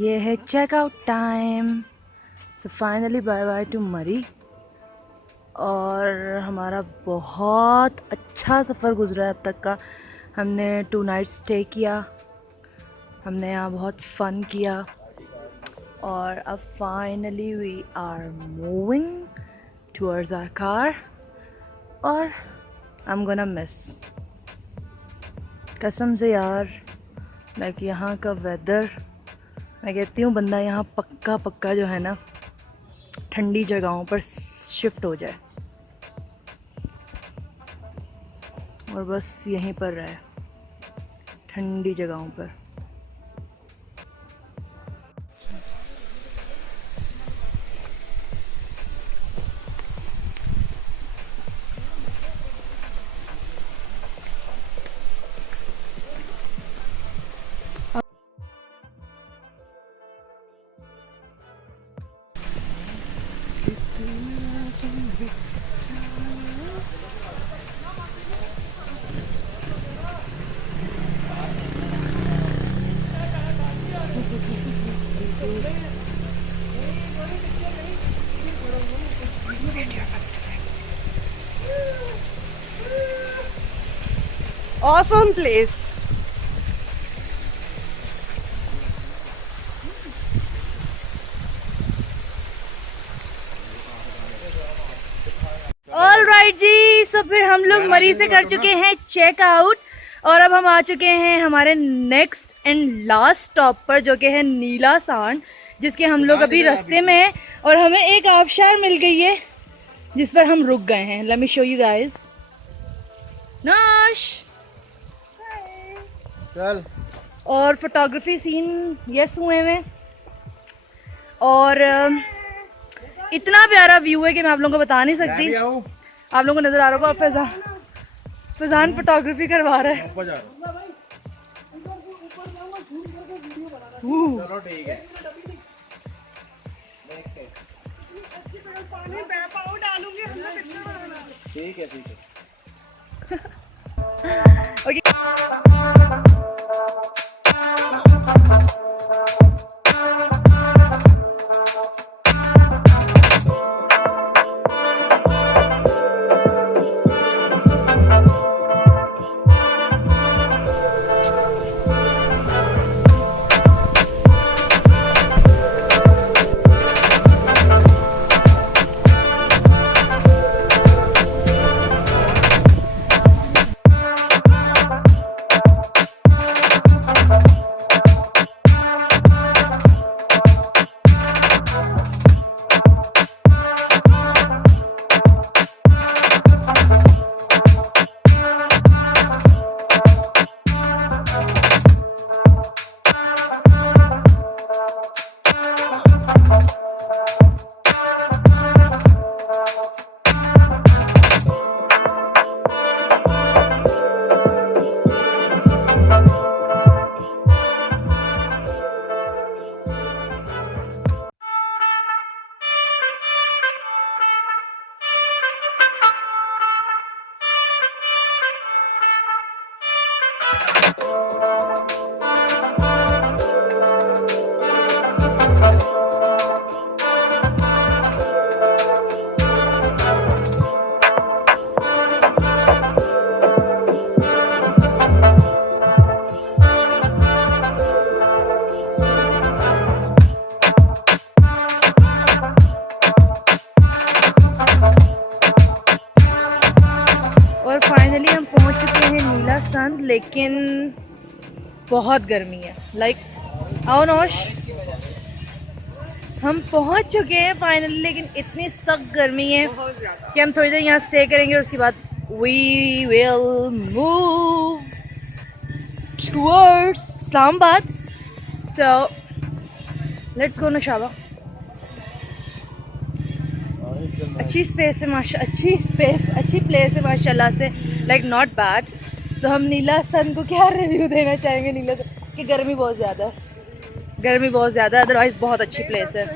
ये है checkout time. So finally bye bye to Murree. और हमारा बहुत अच्छा सफ़र गुजरा है अब तक का। हमने 2 नाइट स्टे किया, हमने यहाँ बहुत फ़न किया और अब finally we are moving towards our car. और आई एम गोना मिस, कसम से यार, लाइक यहाँ का वेदर, मैं कहती हूँ बंदा यहाँ पक्का पक्का जो है ना ठंडी जगहों पर शिफ्ट हो जाए और बस यहीं पर रहे, ठंडी जगहों पर। Awesome place. ऑल राइट जी, सो फिर हम लोग मरी से कर चुके हैं चेकआउट और अब हम आ चुके हैं हमारे नेक्स्ट एंड लास्ट स्टॉप पर, जो कि है नीला सांड, जिसके हम लोग अभी रास्ते में हैं और हमें एक आबशार मिल गई है जिस पर हम रुक गए हैं। Let me show you guys. नाश चल। और फोटोग्राफी सीन यस हुए हैं और इतना प्यारा व्यू है कि मैं आप लोगों को बता नहीं सकती। आप लोगों को नजर आ रहा होगा, फैजान फोटोग्राफी करवा रहा है। चलो ठीक है। ठीक है ठीक है। ओके। फाइनली हम पहुंच चुके हैं नीला संत, लेकिन बहुत गर्मी है। लाइक आओ नौश, हम पहुंच चुके हैं फाइनली, लेकिन इतनी सख्त गर्मी है कि हम थोड़ी देर यहाँ स्टे करेंगे और उसके बाद we will move towards Islamabad. So let's go Nashaba. अच्छी स्पेस है अच्छी प्लेस है माशाल्लाह से, लाइक नॉट बैड. तो हम नीला सन को क्या रिव्यू देना चाहेंगे नीला सन कि गर्मी बहुत ज़्यादा है, अदरवाइज बहुत अच्छी प्लेस है.